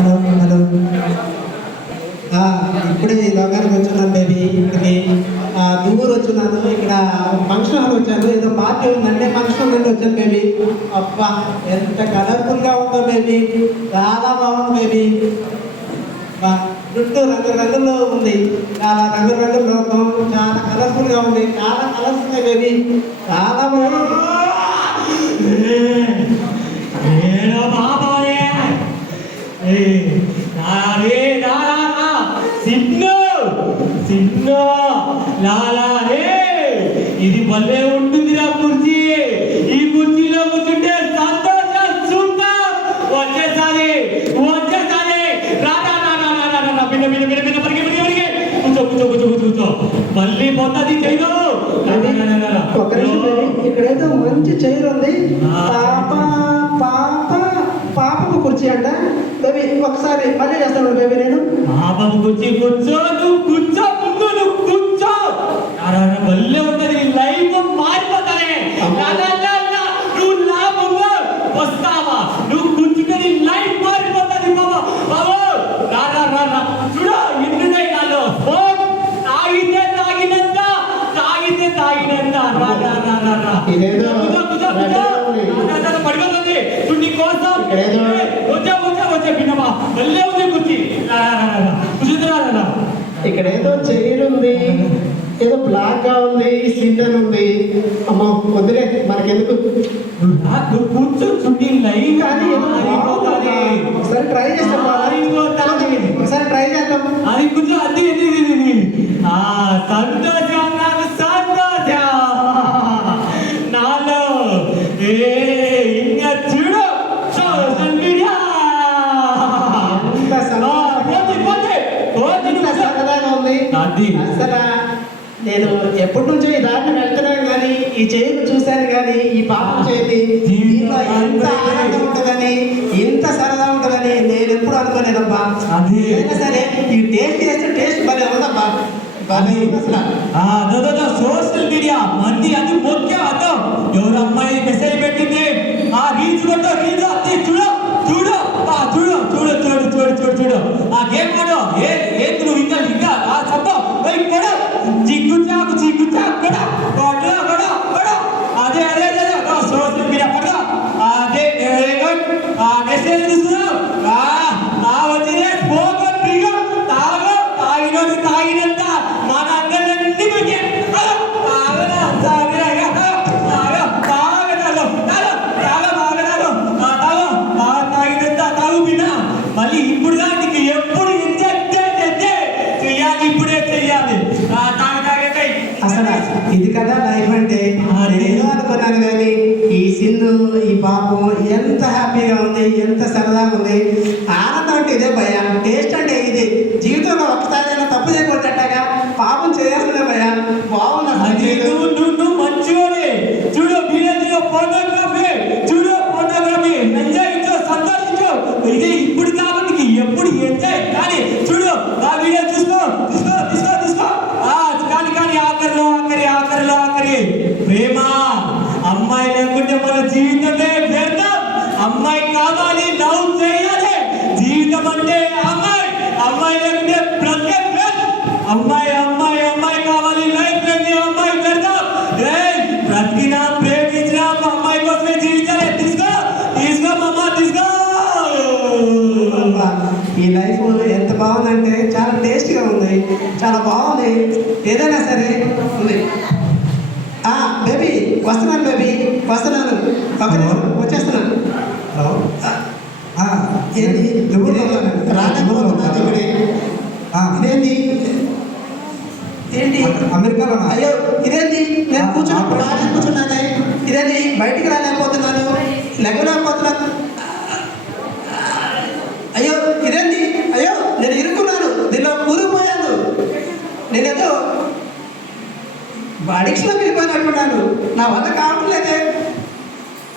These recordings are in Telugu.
Hello hello. ఇప్పుడే ఈ లోకానికి వచ్చున్నాను బేబీ. ఇక్కడికి దువ్వూరు వచ్చున్నాను. ఇక్కడ ఫంక్షన్ హాల్ వచ్చాను. ఏదో పార్టీ ఉందంటే ఫంక్షన్ నుండి వచ్చాను బేబీ. అబ్బా ఎంత కలర్ఫుల్గా ఉందో బేబీ, చాలా బాగుంది బేబీ. చుట్టూ రంగురంగుల్లో ఉంది, చాలా రంగురంగుల లోకం, చాలా కలర్ఫుల్గా ఉంది, చాలా కలర్ఫుల్గా బేబీ, చాలా బాగుంది. ఇది భలే ఉంటుందిరా కుర్చీ. ఈ కుర్చీలో కూర్చుంటే సంతోషం సూపర్. వచ్చేసారి కూర్చో మళ్ళీ పోతుంది చైరు. ఇక్కడైతే మంచి చైర్ ఉంది. పాపకు కుర్చీ అంట బేబీ. ఒకసారి మళ్ళీ చేస్తాను బేబీ. నేను పాపకు కుర్చీ కూర్చో, నువ్వు కూర్చో, ముందు నువ్వు కూర్చో. మళ్ళీ ఉంటది, లైఫ్ మారిపోతానే. నువ్వు లాభంగా వస్తావా, నువ్వు కూర్చుని లైఫ్ మారిపోతుంది. బాబు చూడు, ఎన్నున్నాయి నాలో. తాగినంత పడిపోతుంది. చూడు నీ కోసం వచ్చా పిన్నమా మళ్ళీ ఉంది కుర్చీ. కూర్చుందిరా. ఇక్కడ ఏదో చైర్ ఉంది, ఏదో బ్లాక్ గా ఉంది, సిన్నర్ ఉంది. అమ్మ వదిలే, మనకెందుకు. కూర్చో, చుట్టి లైవ్ కానీ ఒకసారి ట్రై చేస్తాం. ఒకసారి ట్రై చేద్దాం. అది కూర్చో. అది సంతోషం, నాకు సంతోషం నాలో. ఇంకా చూడు సోషల్ మీడియా అసలు నేను ఎప్పటి నుంచో ఈ దారిని వెళ్తున్నాను కానీ ఈ చేయిని చూశాను కానీ ఈ పాపం చేతి దీంట్లో ఎంత ఆనందం ఉంటుందని, ఇంత సరదా ఉంటుందని నేను ఎప్పుడు అనుకోలేదబ్బా. అయినా సరే ఈ టేస్ట్ చేస్తే టేస్ట్ భలే ఉందబ్బా. సోషల్ మీడియా మంది అది ముఖ్యం. అదో ఎవరు అమ్మాయి మెసేజ్ పెట్టింది, ఆ రీల్స్ కొట్టు, రీల్స్ అది చూడు చూడు చూడు చూడు చూడు చూడు చూడు చూడు ఆ గేమ్ కొడు. ఏంటి నువ్వు ఇంకా ఆ సబ్బు కొడు, చిగ్గుచాకు కొడు అదే సోషల్ మీడియా కొడు. అదే ఆ మెసేజ్ తీసుకున్నావు వచ్చిందే స్పోకన్ ఫ్రీగా తాగినంత మన అందరినీ మళ్ళీ ఇప్పుడు నీకు ఎప్పుడు చెయ్యాలి, ఇప్పుడే చెయ్యాలి. అసలు ఇది కదా లైఫ్ అంటే. నేను అనుకున్నాను కానీ ఈ సింధు, ఈ పాపం ఎంత హ్యాపీగా ఉంది, ఎంత సరదాగా ఉంది. ఆనందం అంటే ఇదే భయ, టేస్ట్ అంటే ఇది. జీవితంలో ఒకసారి తప్పు చేయకూడదట్టగా పాపం చేయాల్సిందే భయ. బాగుంది అసలు. నువ్వు మంచివాడే. చూడు ఫోటోగ్రఫీ, చూడు ఫోటోగ్రఫీ ఎంజాయించు, సంతోషించు. ఇదే ఇప్పుడు కాబట్టి ఎప్పుడు ఎంజాయ్. కానీ చూడు ఆ వీడియో చూసుకో కానీ ఆఖరి ప్రేమ. అమ్మాయి లేకుంటే మన జీవితమే వ్యర్థం. అమ్మాయి కావాలి, లవ్ చేయాలి. జీవితం అంటే అమ్మాయి లేకుంటే బ్రతికే వ్యర్థం. అమ్మాయి కావాలి, లైఫ్ లేని అమ్మాయి వ్యర్థం. బ్రతికినా ప్రేమించినా అమ్మాయి కోసమే జీవించాలి. తీసుకో మమ్మ తీసుకో. ఈ లైఫ్ ఎంత బాగుందంటే చాలా టేస్ట్గా ఉంది, చాలా బాగుంది. ఏదైనా సరే ఉంది. బేబీ వస్తున్నాను, బేబీ వస్తున్నాను, వచ్చేస్తున్నాను. ఏంటి రాకపోతున్నాను. ఇదేంటి అమెరికాలో? అయ్యో ఇదేంటి, నేను కూర్చున్నానే. ఇదేంటి బయటికి రాలేకపోతున్నాను, లెగలేకపోతున్నాను. అయ్యో ఇదేంటి, అయ్యో నేను ఇరుక్కున్నాను, దీనిలో కూరుకుపోయాను. నేనేదో అడిక్షన్లో వెళ్ళిపోయినట్టున్నాను, నా వల్ల కావట్లేదే.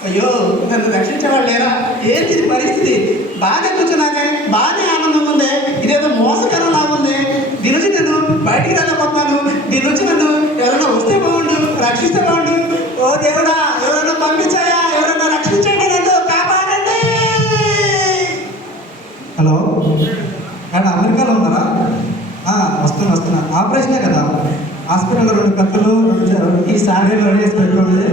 అయ్యో నన్ను రక్షించేవాళ్ళు లేరా? ఏంటి పరిస్థితి? బాగా కూర్చున్నాకే, బాగానే ఆనందం ఉంది. ఇదేదో మోసకరంలా ఉంది. దీని నుంచి నేను బయటికి రాలేకపోతున్నాను. దీని నుంచి నన్ను ఎవరైనా వస్తే బాగుండు, రక్షిస్తే బాగుండు. ఓ దేవుడా, ఎవరైనా పంపించాయా? ఎవరైనా రక్షించండి, నన్ను కాపాడండి. హలో మేడం అమెరికాలో ఉన్నారా? వస్తున్నా ఆపరేషనే కదా, హాస్పిటల్లో 2 కత్తులు ఈ సార్ రెడీ చేసి పెట్టుకోండి.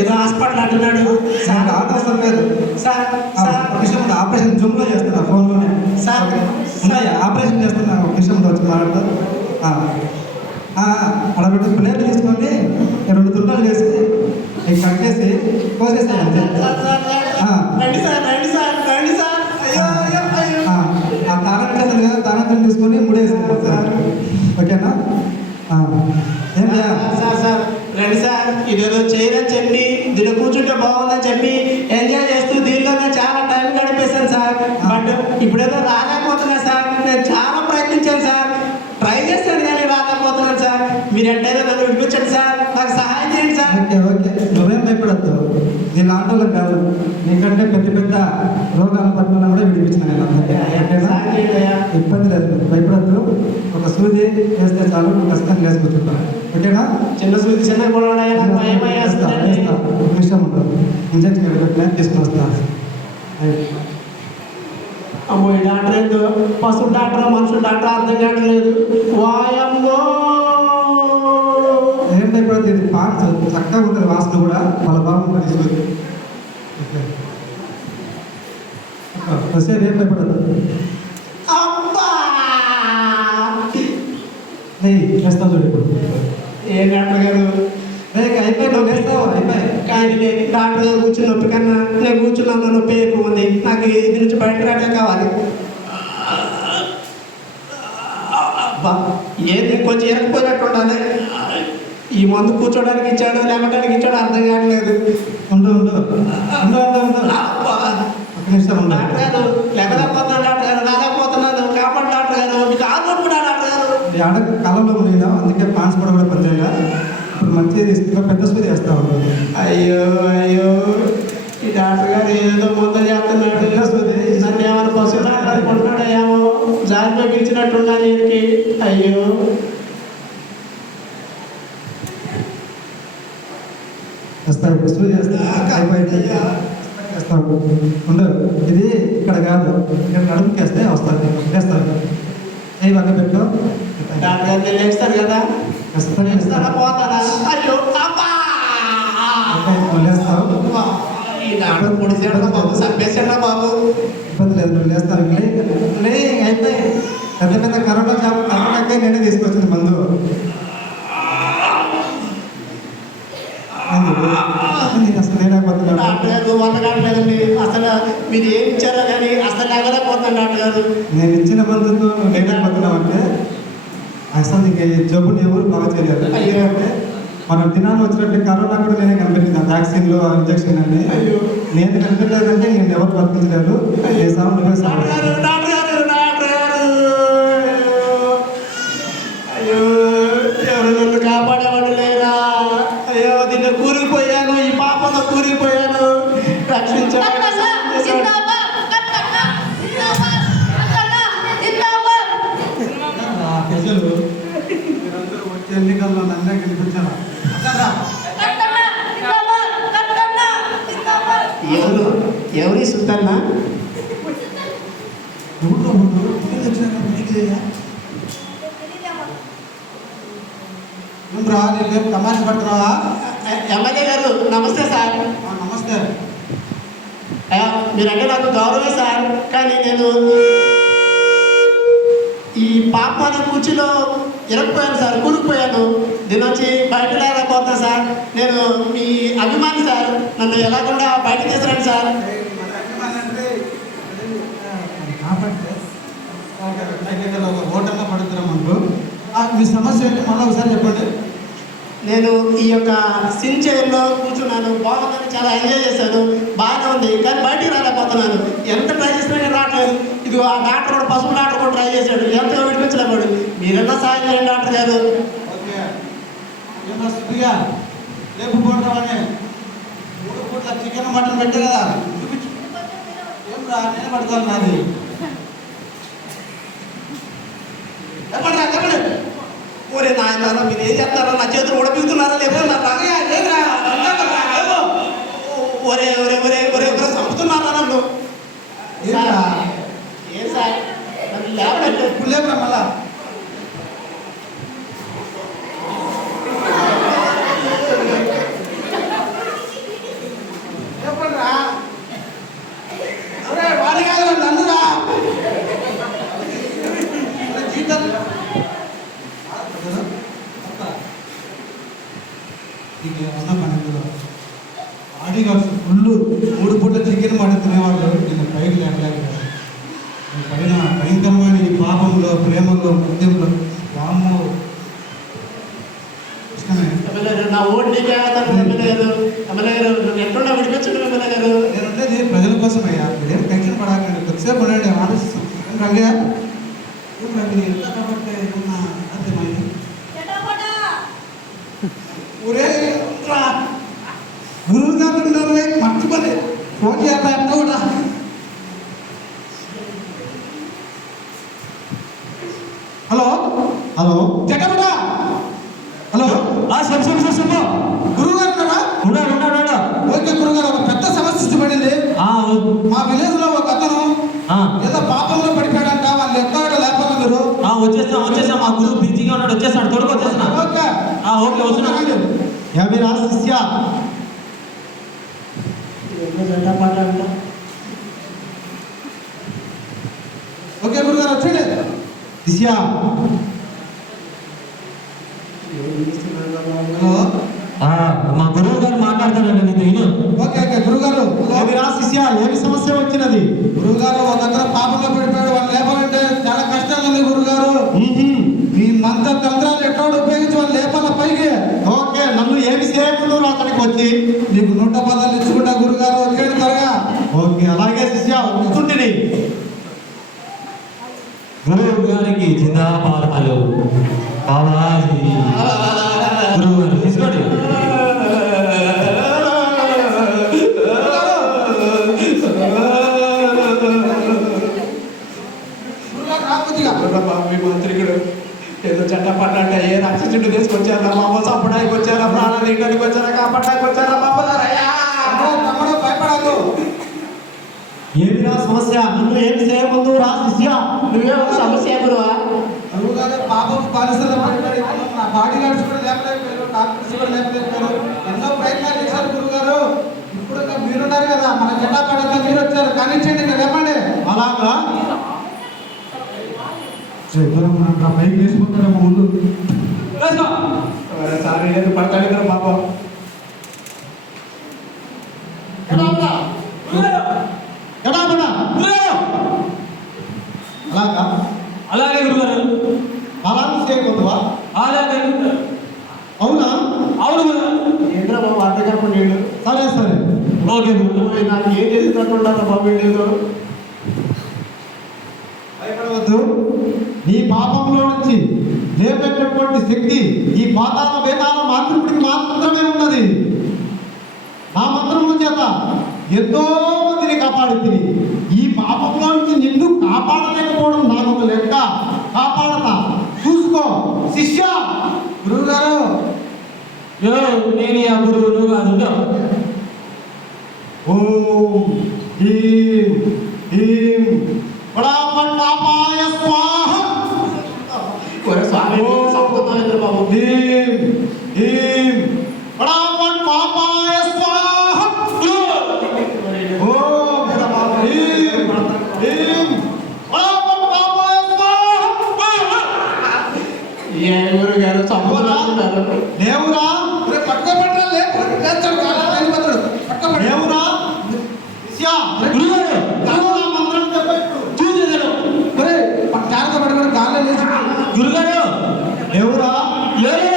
ఏదో హాస్పిటల్ అంటున్నాడు సార్ ఆట అవసరం లేదు సార్. ఒక నిమిషం ఉంది, ఆపరేషన్ జూమ్లో చేస్తున్నా ఫోన్లోనే. సార్ ఉన్నాయా? ఆపరేషన్ చేస్తున్నా, ఒక నిమిషంలో వచ్చి మాట్లాడుతూ అడబెట్టి ప్లేట్ తీసుకోండి, 2 దుంపలు వేసి ఇవి కట్ చేసి కోసేసేయండి. రండి సార్ రండి సార్ రండి సార్. అయ్యో అయ్యో అయ్యో. ఆ తారం చేస్తారు కదా, తారం తీసుకొని ముడేసేయండి సార్. ఓకేనా? ఏం చేయాలి? సార్ రండి సార్. ఇదేదో చేయరని చెప్పి దీన్ని కూర్చుంటే బాగుందని చెప్పి ఎంజాయ్ చేస్తూ దీనిలోనే చాలా టైం గడిపేశాను సార్. బట్ ఇప్పుడేదో రాలేకపోతున్నా సార్. నేను చాలా ప్రయత్నించాను సార్, ట్రై చేస్తాను కానీ రాలేకపోతున్నాను సార్. మీరు ఎంటైనా నన్ను విడిపించండి సార్, నాకు సహాయం చేయండి సార్. ఓకే నువ్వేం భయపడద్దు, నీ లాంటి కాదు, నీకంటే పెద్ద రోగాలు పట్టిన కూడా విడిపించిన నేను అందరికీ. ఇబ్బంది లేదు, భయపడద్దు. ఒక సూది వేస్తే చాలు, నువ్వు ఖచ్చితంగా లేచి కూర్చుంటావు. ఓకేనా? చిన్న సూది చిన్న కూడా ఒక విషయం ఉండదు, ఇంజక్షన్ పెట్టినా తీసుకుని వస్తాను. అమ్మో ఈ డాక్టర్ ఏందో పశువు డాక్టర్ మనుషులు డాక్టర్ అర్థం కావట్లేదు. వాయమ్మో ఏం భయపడద్దు, ఇది పార్ట్స్ చక్కగా ఉంటుంది, వాసన కూడా వాళ్ళ బాగుంటుంది సూది. వస్తే ఏం భయపడద్దు. అబ్బా వేస్తావు చూడు ఇప్పుడు. ఏ డాక్టర్ గారు అయిపోయి నువ్వు వేస్తావు, అయిపోయి. కానీ నేను డాక్టర్ గారు కూర్చుని నొప్పి కన్నా నేను కూర్చున్నాను నొప్పి ఎక్కువ ఉంది. నాకు ఇది నుంచి బయట రావడం కావాలి. అబ్బా ఏది కొంచెం ఎరకపోయినట్టు ఉండాలి. ఈ మందు కూర్చోడానికి ఇచ్చాడు లేవడానికి ఇచ్చాడు అర్థం కావట్లేదు. ఉండు ఒక నిమిషం ఉండు. డాక్టర్ గారు లేకపోతున్నాను, డాక్టర్ గారు రాలేకపోతున్నాను, కాపాడు డాక్టర్ గారు, మీకు ఆరోగ్యం కూడా డాక్టర్ గారు. ఆడ కాలంలో ఉండేదా, అందుకే పాన్స్ కూడా పెద్దగా ఇప్పుడు మంచిది ఇస్తున్నా, పెద్ద సూది వేస్తా ఉంటుంది. అయ్యో అయ్యో ఈ డాక్టర్ గారు ఏదో ముందు చేస్తున్నాడు. నన్ను ఏమైనా పశువు డాక్టర్ అనుకుంటున్నాడు ఏమో, జాతిలో పిలిచినట్టున్నాను ఈయనకి. అయ్యో వేస్తావు, ఇప్పుడు సూది వేస్తావు. ఉండు, ఇది ఇక్కడ కాదు, ఇక్కడ నడుముకి వేస్తే వస్తుంది. వేస్తాను అవి వల్ల పెట్టు. డాక్టర్ గారు నేను వేస్తారు కదా, వేస్తారా పోతారా? అయ్యో అబ్బా లేస్తావు, ఈ డాక్టర్ పొడిసాడు బాబు, చంపేసాడా బాబు. ఇబ్బంది లేదు, నువ్వు లేస్తావు. అయిపోయి పెద్ద కరోనాకే నేనే తీసుకొచ్చింది మందు. అసలు లేకపోతున్నాను. డాక్టర్ గారు వందగట్లేదండి, అసలు మీరు ఏం ఇచ్చారో కానీ అసలు లేకపోతున్నాను డాక్టర్ గారు. నేను ఇచ్చిన మందుకు నువ్వు లేకపోతున్నావు అంటే అసలు నీకు జబ్బుని ఎవరు బాగా చేయలేదు. అయ్యో మనం దినాలు వచ్చినట్టు కరోనా కూడా నేనే కనిపెట్టిన, వ్యాక్సిన్లు ఇంజక్షన్ అని. నేను కనిపెట్టలేదంటే నేను ఎవరు వర్తించలేదు. ఏ సాగు నువ్వే సాగు. అయ్యో ఎవరు నన్ను కాపాడేవాడు లేరా? అయ్యో దీన్ని కూలిపోయాను, ఈ పాపతో కూలిపోయాను, రక్షించండి. ప్రజలు మీరందరూ వచ్చే ఎన్నికల్లో నన్నే గెలిపించారా? ఎవరి సుల్తాన్నా? ఎవరు రా, నేను తమాష పడుతున్నావా? ఎమ్మెల్యే గారు నమస్తే సార్. నమస్తే. మీరంటే నాకు గౌరవమే సార్, కానీ నేను ఈ పాప అనే కుర్చీలో ఇరకపోయాను సార్, కూరుకుపోయాను. దీని నుంచి బయట లేకపోతాను సార్. నేను మీ అభిమాని సార్, నన్ను ఎలాగకుండా బయట తీసుకురండి సార్. ఓటర్లో పడుతున్నాం అనుకో. మీ సమస్య ఏంటి మళ్ళీ ఒకసారి చెప్పండి. నేను ఈ యొక్క సిన్ చైర్లో కూర్చున్నాను, బాగుందని చాలా ఎంజాయ్ చేశాను, బాగానే ఉంది. కానీ బయటికి రాలేకపోతున్నాను, ఎంత ట్రై చేసినా నేను రావట్లేదు. ఇది ఆ డాక్టర్ కూడా, పశువు డాక్టర్ కూడా ట్రై చేశాడు, ఎంతగా విడిపించలేవాడు. మీరెన్నా సాయం చేయండి డాక్టర్ గారు. ఓకే ఏమన్నా సుఖిగా లేకపోవడం 3 పూట్ల చికెన్ మటన్ పెట్టే కదా, చూపించు. ఏం రా, నేను పడతాను నాది. చెప్పండి ఒరే నాయన, మీరు ఏం చెప్తారో, నా చేతులు ఉడపిస్తున్నారా లేకపోతే నా తాగయ్యా లేదురా. ఒరే ఒరే ఒరే ఒరే ఒరే చంపుతున్నారా నన్ను? ఏం సార్ లేవడంటే ఇప్పుడు లేవురా మళ్ళా చెప్పండిరా అరే వాడి కాదు నన్నురా జీతం ఇంకేమన్నా పన్నెండులో ఆడిగాడు ఫుల్ 3 పూట చికెన్ మటన్ తినేవాళ్ళు నేను పైకి లేకలేకపోయాను పైన భయంకరమైన ఈ పాపంలో ప్రేమలో మద్యంలో వామ్మో ఇష్టమే నా ఓటు నీకే ఎమ్మెల్యేగారు ఎమ్మెల్యేగారు నువ్వు ఎట్లున్నా విడిపించడం ఎమ్మెల్యేగారు నేనుండేది ప్రజల కోసం అయ్యా మీరేం టెన్షన్ పడకండి కొద్దిసేపు ఉండండి ఆలోచిస్తాం ఏం రంగయ్య ఏం రండి ఎంత కాబట్టి ఏమన్నా అర్థమైంది ఊరే గురువు గారు ఉన్నారు మర్చిపోలే ఫోన్ చేస్తా ఎంత కూడా హలో హలో జగబడ హలో చెప్పు గురువు గారు ఉన్నారా ఉన్నాడా ఓకే గురువు గారు ఒక పెద్ద సమస్య పడింది మా విలేజ్ లో ఒక అతను ఏదో పాపంలో పడిపోయాడంట వాళ్ళు ఎక్కడ లేకపోతే మీరు వచ్చేసాం మా గురువు బిజీగా ఉన్నాడు వచ్చేసాడు తొడుగు వచ్చేసిన ఓకే ఓకే వస్తున్నాడు యాభై రా శిష్య ఓకే గురువు గారు వచ్చండి శిష్య హలో మా గురువు గారు మాట్లాడతాడండి నీతో విను ఓకే ఓకే గురువు గారు ఏమి రా శిష్య ఏమి సమస్య వచ్చినది గురువు గారు ఒక దగ్గర పాపంలో పడిపోయాడు వాళ్ళు లేపాలంటే చాలా కష్టాలు ఉంది గురువు గారు మీ మంత్ర తంత్రాలు ఎట్లా ఉపయోగించి వాళ్ళు లేపాల పైకి ఓకే నన్ను ఏమి చేయకుండా అక్కడికి వచ్చి నీకు 100 పదాలు ఇచ్చుకుంటా గురువు గారు వచ్చేది త్వరగా ఓకే అలాగే శిష్య కూర్చుంటిని గురువు గారికి జిందాబాద్ బాబాజీ గురువు గారు తీసుకోండి మీ మంత్రికుడు ఏదో చట్టపట్ట ఏ రాక్షసుడు తీసుకొచ్చారా మామ చంపడానికి వచ్చారా ప్రాణాలు తీయడానికి వచ్చారా కాపాడడానికి వచ్చారా తమ్ముడు భయపడదు ఏమిరా సమస్య నన్ను ఏమి చేయముందు రా శిష్య నువ్వే ఒక సమస్య గురువా గురువు గారు పాపం బానిసలో పడిపోయాడు నా బాడీ గార్డ్స్ కూడా లేపలేకపోయారు డాక్టర్స్ కూడా లేపలేకపోయారు ఎన్నో ప్రయత్నాలు చేశారు గురువు గారు ఇప్పుడు మీరున్నారు కదా మన జెండా పడంతా మీరు వచ్చారు కానిచ్చండి నేను లేపండి అలాగా నా పైకి వేసిపోతారేమో ముందు సార్ నేను పడతాడు కదా పాపం అలాగా అలాగే గురుగారు అలా చేయకూడదువా అలాగే అవునా అవును గురుగారు ఏంద్రా బాబు అర్థం నీళ్ళు సరే సరే ఓకే గురుగారు నాకు ఏం చేసినట్టుంటారా బాబు వీళ్ళు భయపడవద్దు నీ పాపంలో నుంచి లేపేటటువంటి శక్తి ఈ పాతాల వేదాల మాంత్రికుడికి మాత్రమే ఉన్నది నా మంత్రముల చేత ఎంతో మందిని కాపాడుతుంది ఈ పాపంలో నుంచి నిన్ను కాపాడలేకపోవడం నాకు ఒక లెక్క కాపాడతా చూసుకో శిష్య గురువు గారు నేను ఆ గురువు నువ్వు కాదు ఓం హ్రీం హ్రీం పడాపట్ పాపాయ స్వాహ స్వామి సంపుతారు బాబు హ్రీం హ్రీం పడాపట్ పాపాయ స్వాహ ఓం హ్రీం హ్రీం పడాపట్ పాపాయ స్వాహ ఏ గురు గారు సంపుతున్నారు దేవురా పట్టుకోబెట్టరా దేవురా శిష్య గురుగారు దేవుడా మంత్రం చెప్పు చూసేదాను జాగ్రత్త పట్టుకొని గాల్లో లేచి గురుగారు దేవురా లేదు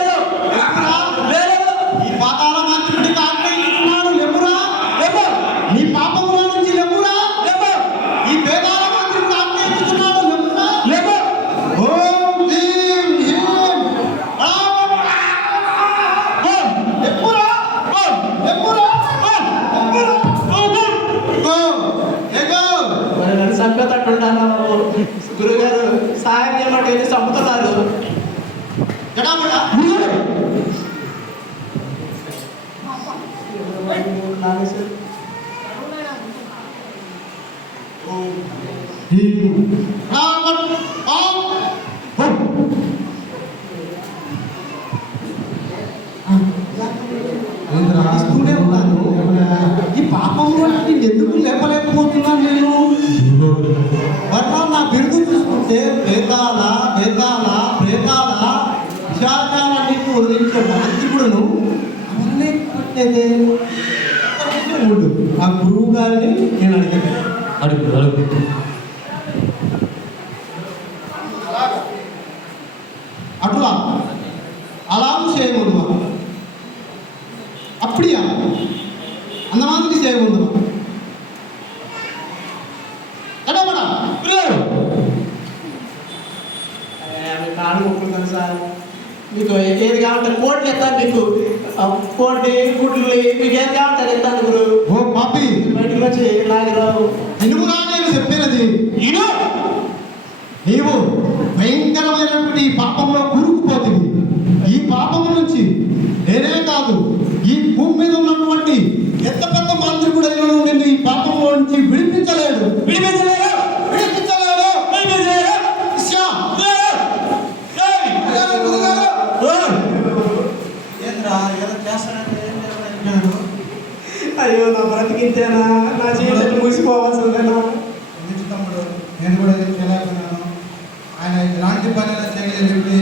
లేవురా లేదు ఈ పాతాళ మంత్రుడికి ఆజ్ఞయిస్తున్నాడు లేవురా నీ పాపంలో నుంచి లేవురా ఈ వేదాల మంత్రుడికి ఆజ్ఞయిస్తున్నాడు లేవురా ఓం హ్రీం హ్రీం లేవురా లేవురా నన్ను చంపేటట్టుంటారా బాబు గురుగారు సాయం చేయమంటే ఇది చంపుతున్నారు ఓం హ్రీం ఏమైంది ఉండు, ఆ గురువు గారిని నేను అడిగాను. అడుగు అట్లా అలాగూ చేయకూడదు, அப்படியா அந்த மாதிரி செய்யக்கூடாது. ఎడబడా పిల్లలు మీ కాళ్ళు మొక్కులుతాను సార్. మీకు ఏది కావాలంటే కోట్లు ఎత్తాను, మీకు కోటి గుడ్లు మీకు ఏది కావాలంటే ఎత్తాను గురు. ఓ పాపి, బయటకు వచ్చి లాగిరావు. ఇనుమురా నేను చెప్పినది ఇను. నీవు భయంకరమైనటువంటి ఈ పాపంలో కూరుకుపోతుంది. ఈ పాపం నుంచి నేనే కాదు, ఈ భూమి మీద ఉన్నటువంటి ఎంత పెద్ద మాంత్రికుడైన నిన్ను ఈ పాపంలో నుంచి విడిపించలేడు. అయ్యో నా బ్రతికింతేనా, నా జీవితం ముగిసిపోవాల్సిందేనా. తమ్ముడు, నేను కూడా చేయలేకపోయినాను. ఆయన ఇలాంటి పని చేయలేదు చెప్పి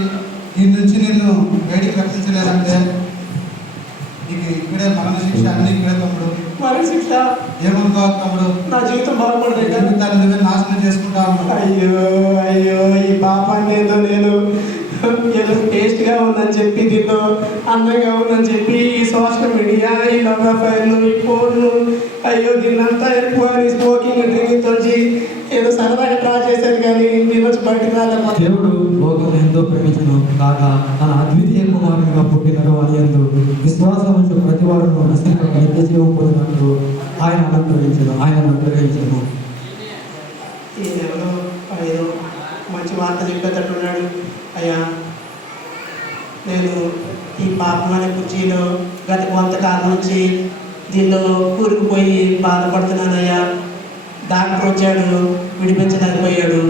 దీని నుంచి నిన్ను బయటికి రక్షించలేదంటే నీకు ఇక్కడే మరణ శిక్ష, అన్ని ఇక్కడే తమ్ముడు. మరి శిక్ష ఏమనుకోవాలి తమ్ముడు, నా జీవితం బాగుపడదు. జీవితాన్ని నువ్వే నాశనం చేసుకుంటా ఉన్నావు. అయ్యో అయ్యో, ఈ పాపాన్ని ఏదో నేను ఏదో టేస్ట్గా ఉందని చెప్పి, దీంతో అందంగా ఉందని చెప్పి ఈ సోషల్ మీడియా, ఈ లవ్ అఫైర్లు, ఈ ఫోన్లు, అయ్యో దీన్నంతా ఎక్కువ స్మోకింగ్ డ్రింకింగ్ తోచి ఏదో సరదాగా డ్రా చేశాను, కానీ దీని నుంచి బయటకు రాలేకపోతే. దేవుడు లోకం ఎంతో ప్రేమించను కాగా తన అద్వితీయ కుమారునిగా పుట్టిన వారి యందు విశ్వాసం ఉంచు ప్రతి వాడు నశింపక నిత్య జీవం పొందినట్లు ఆయన అనుగ్రహించను. ఈయన ఎవరో ఏదో మంచి వార్త చెప్పేటట్టున్నాడు. అయ్యా, నేను ఈ పాపం అనే కుర్చీలో గత కొంతకాలం నుంచి దీనిలో కూరుకుపోయి బాధపడుతున్నానయ్యా. డాక్టర్ వచ్చాడు, విడిపించలేకపోయాడు.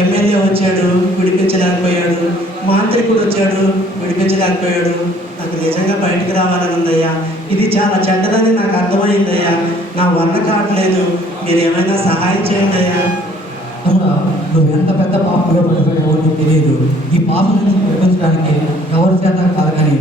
ఎమ్మెల్యే వచ్చాడు, విడిపించలేకపోయాడు. మాంత్రికుడు వచ్చాడు, విడిపించలేకపోయాడు. నాకు నిజంగా బయటకు రావాలని ఉందయ్యా. ఇది చాలా చెడ్డదని నాకు అర్థమైందయ్యా. నా వల్ల కావట్లేదు, మీరు ఏమైనా సహాయం చేయండి అయ్యా. తమ్ముడా, నువ్వు ఎంత పెద్ద పాపంలో పడిపోయావో నీకు తెలియదు. ఈ పాపం నుంచి విడిపించడానికి ఎవరి చేత కాదు, కానీ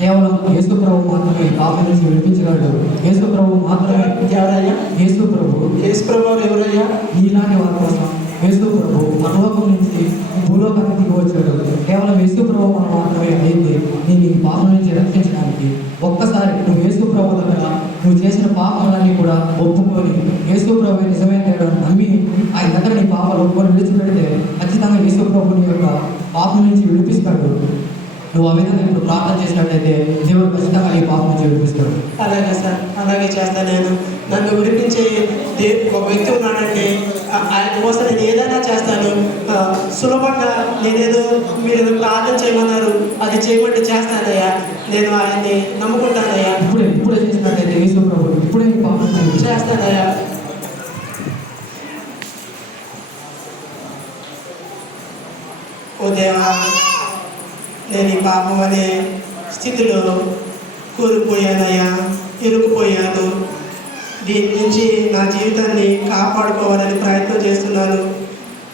కేవలం యేసు ప్రభు మాత్రమే ఈ పాపం నుంచి విడిపించగలడు. యేసు ప్రభు మాత్రమే. ఎవరయ్యా? యేసు ప్రభు. యేసు ప్రభు ఎవరయ్యా? నీలాంటి వారి కోసం యేసు ప్రభు పరలోకం నుంచి భూలోకానికి దిగి వచ్చాడు. కేవలం యేసు ప్రభు మనం మాత్రమే అయింది నేను ఈ పాపం నుంచి రక్షించడానికి. ఒక్కసారి నువ్వు యేసు ప్రభు దగ్గర నువ్వు చేసిన పాపాలన్నీ కూడా ఒప్పుకొని యేసు ప్రభు నిజమైన దేవుడు నమ్మి ఆయన దగ్గర నీ పాపాలు ఒప్పుకొని విడిచిపెడితే ఖచ్చితంగా యేసు ప్రభు నీ యొక్క పాపం నుంచి విడిపిస్తాడు. నువ్వు ఆ విధంగా ఇప్పుడు ప్రార్థన చేసినట్లయితే దేవుడు ఖచ్చితంగా నీ పాపం నుంచి విడిపిస్తాడు. అలాగే సార్, అలాగే చేస్తాను. నేను నన్ను విడిపించే ఒక వ్యక్తి ఉన్నాడంటే ఆయన కోసం నేను ఏదైనా చేస్తాను. సులభంగా నేనేదో మీరు ప్రార్థన చేయమన్నారు, అది చేయమంటే చేస్తానయ్యా. నేను ఆయన్ని నమ్ముకుంటానయ్యా. ఇప్పుడే చేసినట్లయితే యేసు ప్రభు ఇప్పుడే నీ పాపం నుంచి విడిపిస్తాడు. చేస్తానయ్యా. ఓ దేవా, నేను ఈ పాపం అనే స్థితిలో కూలిపోయానయ్యా, ఇరుక్కుపోయాను. దీని నుంచి నా జీవితాన్ని కాపాడుకోవాలని ప్రయత్నం చేస్తున్నాను.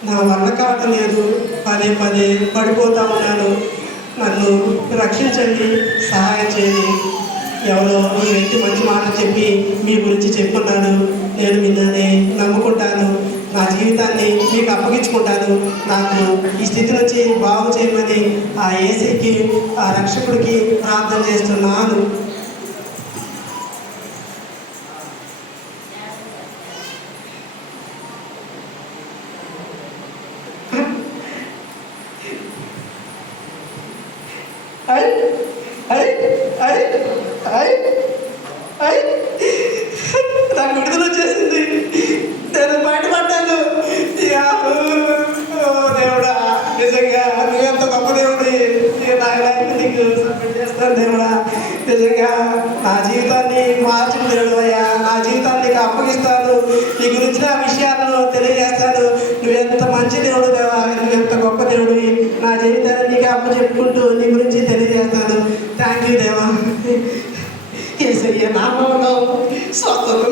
నా వల్ల కావట్లేదు, పదే పదే పడిపోతూ ఉన్నాను. నన్ను రక్షించండి, సహాయం చేయండి. ఎవరో ఈ వ్యక్తి మంచి మాటలు చెప్పి మీ గురించి చెప్పుకున్నాడు. నేను మిమ్మల్ని నమ్ముకుంటాను, నా జీవితాన్ని మీకు అప్పగించుకుంటాను. నాకు ఈ స్థితి నుంచి బాగు చేయమని ఆ యేసుకి, ఆ రక్షకుడికి ప్రార్థన చేస్తున్నాను. నాకు విడుదల వచ్చేసింది, నేను బయటపడ్డాను. దేవుడా, నిజంగా నువ్వెంత గొప్ప దేవుడి, నా లైఫ్ నీకు సబ్మిట్ చేస్తాను దేవుడా. నిజంగా నా జీవితాన్ని మార్చిన దేవుడు అయ్యా. నా జీవితాన్ని నీకు అప్పగిస్తాను, నీ గురించిన విషయాలను తెలియజేస్తాను. నువ్వెంత మంచి దేవుడు దేవా, నువ్వెంత గొప్ప దేవుడివి. నా జీవితాన్ని నీకు అప్పచెప్పుకుంటూ నీ గురించి తెలియజేస్తాను. థ్యాంక్ యూ దేవా. యేసయ్య నామములో స్వస్థత